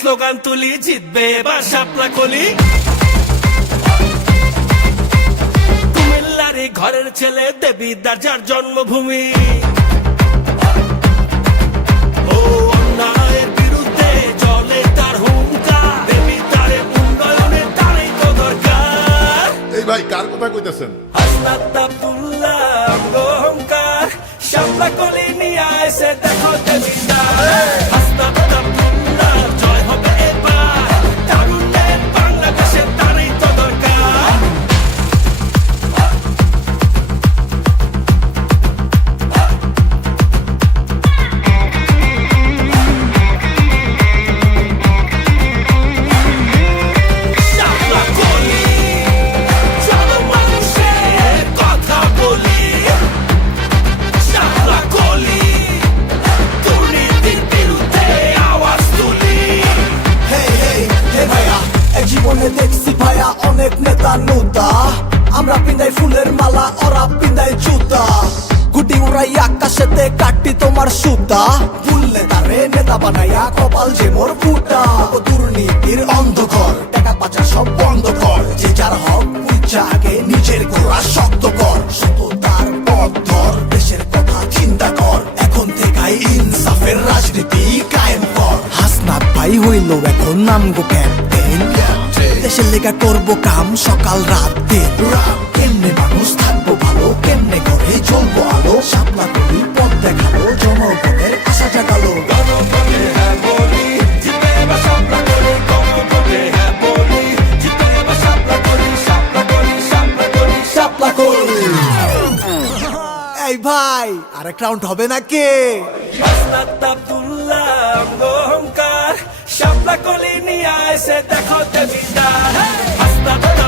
Slogan তুলি জিতবে এবার শাপলা কলি কুমিল্লার ঘরের ছেলে দেবীদার যার জন্মভূমি। ভাই কার কথা কইতেছেন? হাসনাত দেখছি ভাইয়া অনেক নেতা নুতা। আমরা পিন্দাই ফুলের মালা, ওরা পিন্দাই জুতা। গুটি উড়াই আকাশেতে কাটি তোমার সুতা। ভুললে তারে নেতা বানাইয়া কপাল যে মোর ফুটা। ও দুর্নীতির অন্ধকার, টাকা পাচার সব বন্ধ কর। যে যার হক বুঝা আগে নিজের গোড়া শক্ত কর। সততার পথ ধর, দেশের কথা চিন্তা কর। এখন থেকেই ইনসাফের রাজনীতি কায়েম কর। হাসনাত ভাই হইল এখন নাম গো ক্যাপ্টেন দেশের লেগা করব কাম সকাল রাত দিন। কেমনে মানুষ থাকব ভালো কেমনে করে চলবো আলো? সাপলা করি পথ দেখাল জনগণের আশা জাগালো। এই ভাই আরেক রাউন্ড হবে নাকি? শাপলা কলি নিয়ে এসে দেখো হাসনাত আব্দুল্লাহ